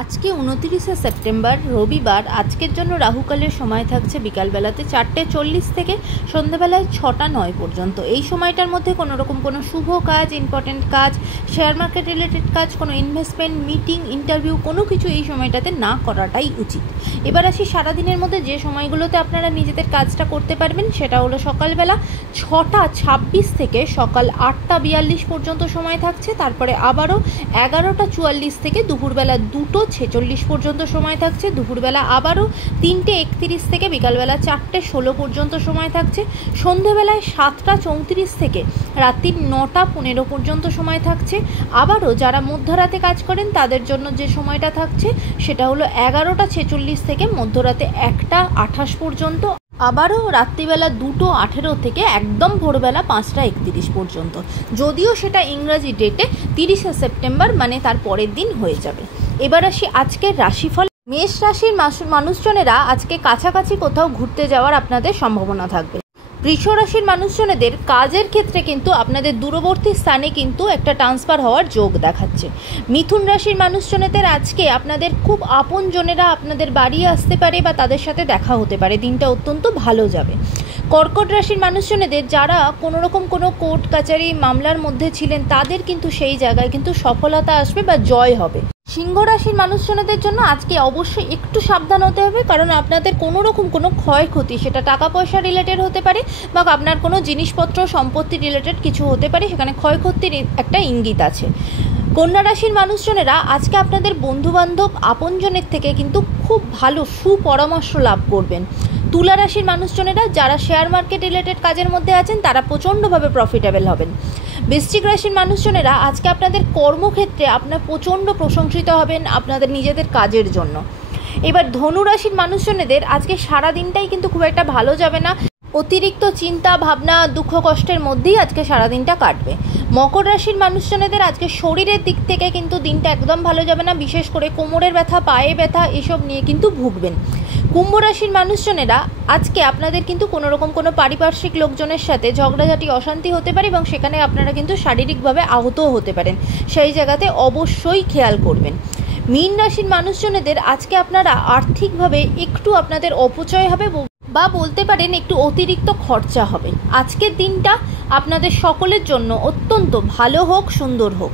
আজকে 29শে সেপ্টেম্বর রবিবার। আজকের জন্য রাহুকালের সময় থাকছে বিকালবেলাতে 4:40 থেকে সন্ধ্যাবেলায় 6:09 পর্যন্ত। এই সময়টার মধ্যে কোনো রকম কোনো শুভ কাজ, ইম্পর্টেন্ট কাজ, শেয়ার মার্কেট রিলেটেড কাজ, কোনো ইনভেস্টমেন্ট, মিটিং, ইন্টারভিউ কোনো কিছু এই সময়টাতে না করাটাই উচিত। এবার আসি সারাদিনের মধ্যে যে সময়গুলোতে আপনারা নিজেদের কাজটা করতে পারবেন, সেটা হলো সকালবেলা 6:26 থেকে সকাল 8:42 পর্যন্ত সময় থাকছে। তারপরে আবারও 11:44 থেকে দুপুরবেলা 2:46 পর্যন্ত সময় থাকছে। দুপুরবেলা আবারও 3:31 থেকে বিকালবেলা 4:16 পর্যন্ত সময় থাকছে। সন্ধেবেলায় 7:34 থেকে রাত্রি 9:15 পর্যন্ত সময় থাকছে। আবারও যারা মধ্যরাতে কাজ করেন তাদের জন্য যে সময়টা থাকছে সেটা হলো 11:46 থেকে মধ্যরাতে 1:28 পর্যন্ত। আবারও রাত্রিবেলা 2:18 থেকে একদম ভোরবেলা 5:31 পর্যন্ত। যদিও সেটা ইংরাজি ডেটে 30শে সেপ্টেম্বর, মানে তার পরের দিন হয়ে যাবে। এবার আসি আজকের রাশিফল। মেষ রাশির মানুষজনেরা আজকে কাছাকাছি কোথাও ঘুরতে যাওয়ার আপনাদের সম্ভাবনা থাকবে। বৃষ রাশির মানুষজনেদের কাজের ক্ষেত্রে কিন্তু আপনাদের দূরবর্তী স্থানে কিন্তু একটা ট্রান্সফার হওয়ার যোগ দেখাচ্ছে। মিথুন রাশির মানুষজনেদের আজকে আপনাদের খুব আপনজনেরা আপনাদের বাড়ি আসতে পারে বা তাদের সাথে দেখা হতে পারে। দিনটা অত্যন্ত ভালো যাবে। কর্কট রাশির মানুষজনেদের যারা কোনো রকম কোনো কোর্ট কাচারি মামলার মধ্যে ছিলেন তাদের কিন্তু সেই জায়গায় কিন্তু সফলতা আসবে বা জয় হবে। সিংহ রাশির মানুষজনদের জন্য আজকে অবশ্যই একটু সাবধান হতে হবে, কারণ আপনাদের কোনো রকম কোনো ক্ষয়ক্ষতি, সেটা টাকা পয়সা রিলেটেড হতে পারে বা আপনার কোনো জিনিসপত্র সম্পত্তি রিলেটেড কিছু হতে পারে, সেখানে ক্ষয়ক্ষতির একটা ইঙ্গিত আছে। কন্যা রাশির মানুষজনেরা আজকে আপনাদের বন্ধুবান্ধব আপনজনের থেকে কিন্তু খুব ভালো সুপরামর্শ লাভ করবেন। তুলা রাশির মানুষজনেরা যারা শেয়ার মার্কেট রিলেটেড কাজের মধ্যে আছেন তারা প্রচণ্ডভাবে প্রফিটেবল হবেন। বৃশ্চিক রাশির মানুষজনেরা আজকে আপনাদের কর্মক্ষেত্রে আপনার প্রচণ্ড প্রশংসিত হবেন আপনাদের নিজেদের কাজের জন্য। এবার ধনু রাশির মানুষজনেদের আজকে সারা দিনটাই কিন্তু খুব একটা ভালো যাবে না। অতিরিক্ত চিন্তা ভাবনা দুঃখ কষ্টের মধ্যেই আজকে সারাদিনটা কাটবে। মকর রাশির মানুষজনেদের আজকে শরীরের দিক থেকে কিন্তু দিনটা একদম ভালো যাবে না, বিশেষ করে কোমরের ব্যথা, পায়ে ব্যথা এসব নিয়ে কিন্তু ভুগবেন। কুম্ভ রাশির মানুষজনেরা আজকে আপনাদের কিন্তু কোনো রকম কোনো পারিপার্শ্বিক লোকজনের সাথে ঝগড়াঝাটি অশান্তি হতে পারে এবং সেখানে আপনারা কিন্তু শারীরিকভাবে আহতও হতে পারেন, সেই জায়গাতে অবশ্যই খেয়াল করবেন। মীন রাশির মানুষজনেদের আজকে আপনারা আর্থিকভাবে একটু আপনাদের অপচয় হবে বা বলতে পারেন একটু অতিরিক্ত খরচা হবে। আজকের দিনটা আপনাদের সকলের জন্য অত্যন্ত ভালো হোক, সুন্দর হোক।